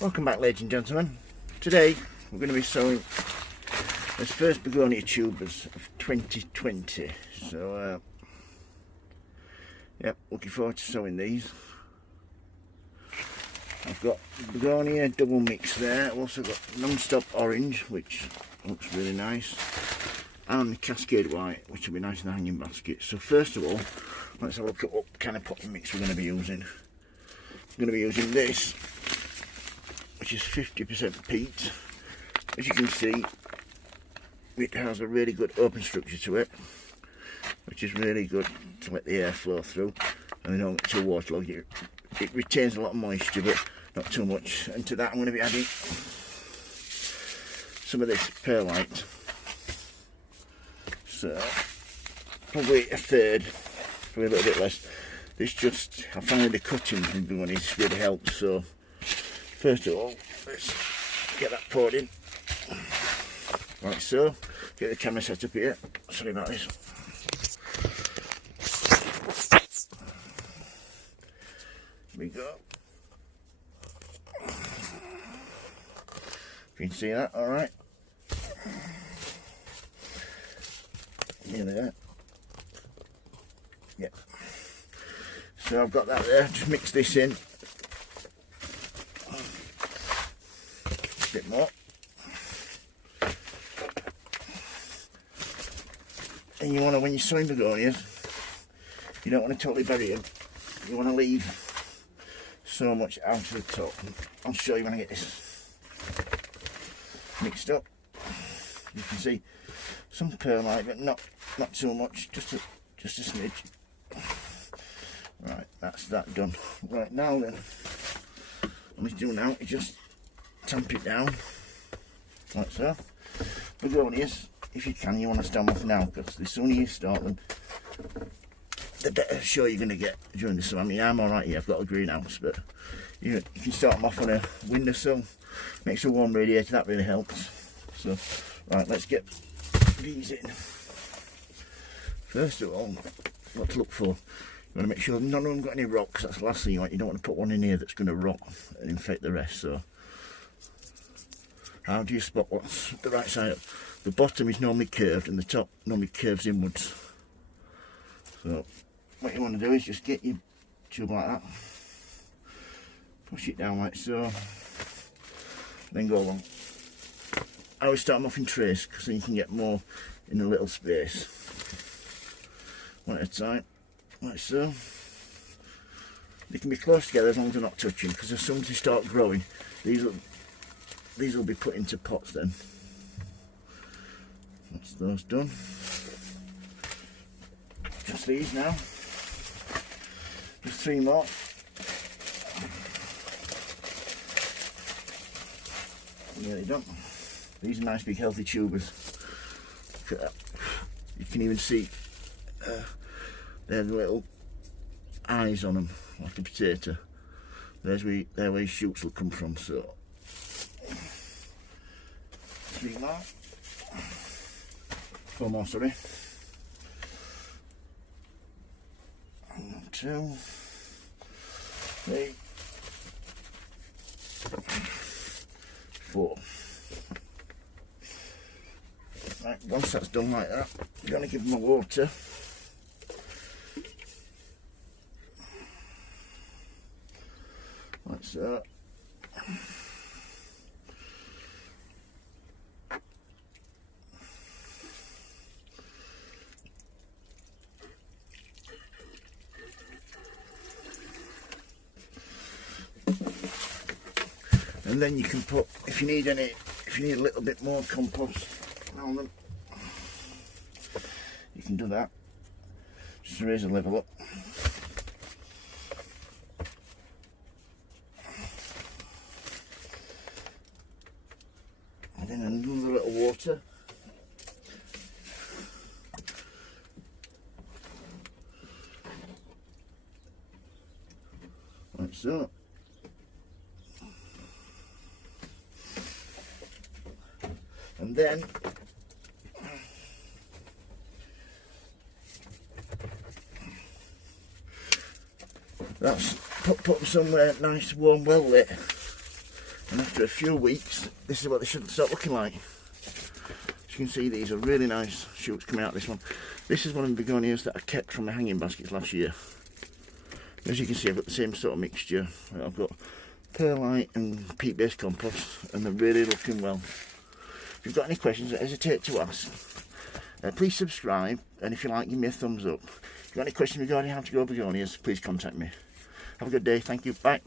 Welcome back, ladies and gentlemen. Today we're going to be sowing this first begonia tubers of 2020. So yep, looking forward to sowing these. I've got begonia double mix there. I've also got non-stop orange, which looks really nice, and the cascade white, which will be nice in the hanging basket. So first of all, let's have a look at what kind of potting mix we're going to be using. We're going to be using this, which is 50% peat. As you can see, it has a really good open structure to it, which is really good to let the air flow through and they don't get too waterlogged. It retains a lot of moisture, but not too much. And to that I'm going to be adding some of this perlite. So probably a third, probably a little bit less. This just, I find the cutting from begonias really helps. So first of all, let's get that poured in. Like so. Get the camera set up here. Sorry about this. Here we go. You can see that, alright. Nearly there. Yep. So I've got that there. Just mix this in. A bit more. And you want to, when you're sowing begonias, you don't want to totally bury them. You want to leave so much out of the top. I'll show you when I get this mixed up. You can see some perlite, but not too much, just a smidge. Right, that's that done. Right, now then, what we do now is just tamp it down, like so. Begonias, if you can, you want to start them off now, because the sooner you start them, the better show you're going to get during the summer. I mean, I'm alright here, I've got a greenhouse, but you can start them off on a windowsill, makes a warm radiator, that really helps. So, right, let's get these in. First of all, what to look for, you want to make sure none of them got any rocks. That's the last thing you want. You don't want to put one in here that's going to rot and infect the rest. So how do you spot what's the right side up? The bottom is normally curved and the top normally curves inwards. So what you want to do is just get your tube like that, push it down like so, then go along. I always start them off in trace, because then you can get more in a little space. One at a time, like so. They can be close together as long as they're not touching, because as soon as they start growing, these will be put into pots then. That's those done. Just these now. Just 3 more. Nearly done. These are nice big healthy tubers. Look at that. You can even see their little eyes on them, like a potato. There where his shoots will come from. So 3 more. 4 more, sorry. 1, 2, 3, 4. Right, once that's done like that, you're going to give them a water. Like so. And then you can put, if you need a little bit more compost on them, you can do that. Just raise the level up. And then another little water. Like so. And then that's put them somewhere nice, warm, well lit, And after a few weeks, this is what they should start looking like. As you can see, these are really nice shoots coming out of this one. This is one of the begonias that I kept from the hanging baskets last year. As you can see, I've got the same sort of mixture. I've got perlite and peat-based compost, and they're really looking well. If you've got any questions, don't hesitate to ask. Please subscribe, and if you like, give me a thumbs up. If you've got any questions regarding how to grow begonias, please contact me. Have a good day. Thank you. Bye.